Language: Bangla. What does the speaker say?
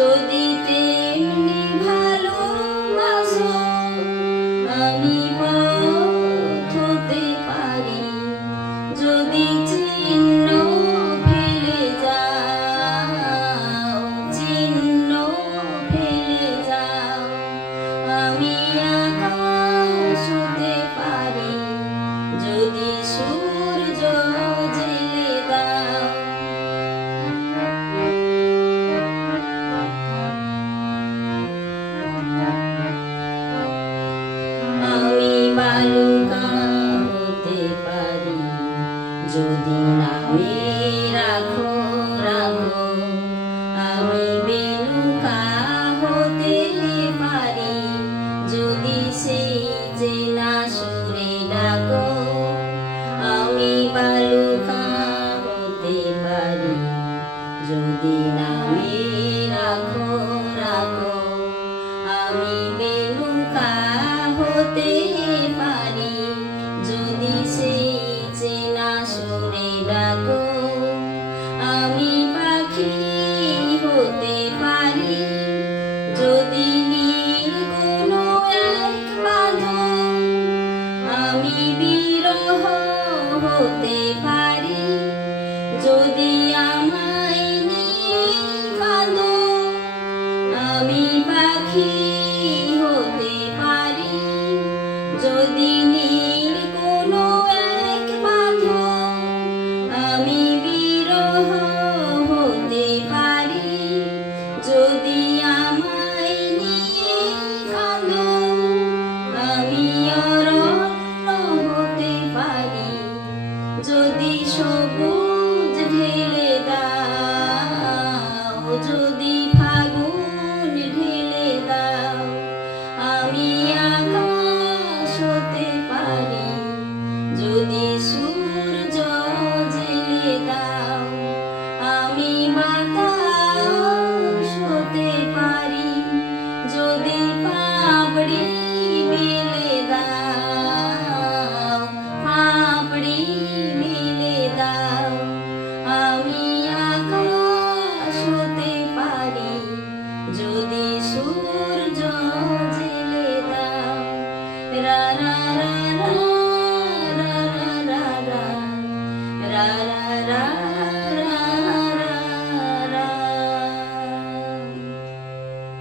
যদি তেমনি ভালোবাসো আমি পথ হতে পারি, যদি চিহ্ন ফেলে যাও, চিহ্ন ফেলে যাও, আমি আকাশ হতে পারি, যদি সূর্য জেলে দাও। আমি বালুকা হতে পারি, যদি নামে রাখো রাখো, আমি বেলুকা হতে পারি, যদি সেই চেনা সুরে ডাকো। আমি বালুকা হতে পারি, যদি নামে রাখো রাখো, আমি বেলুকা হতে পারি, যদি সেই চেনা সুরে ডাকো। আমি পাখি হতে পারি, যদি নীল কোনো এক বাঁধন, আমি বিরহ হতে পারি, যদি আমায় নিয়ে কাঁদো। আমি পাখি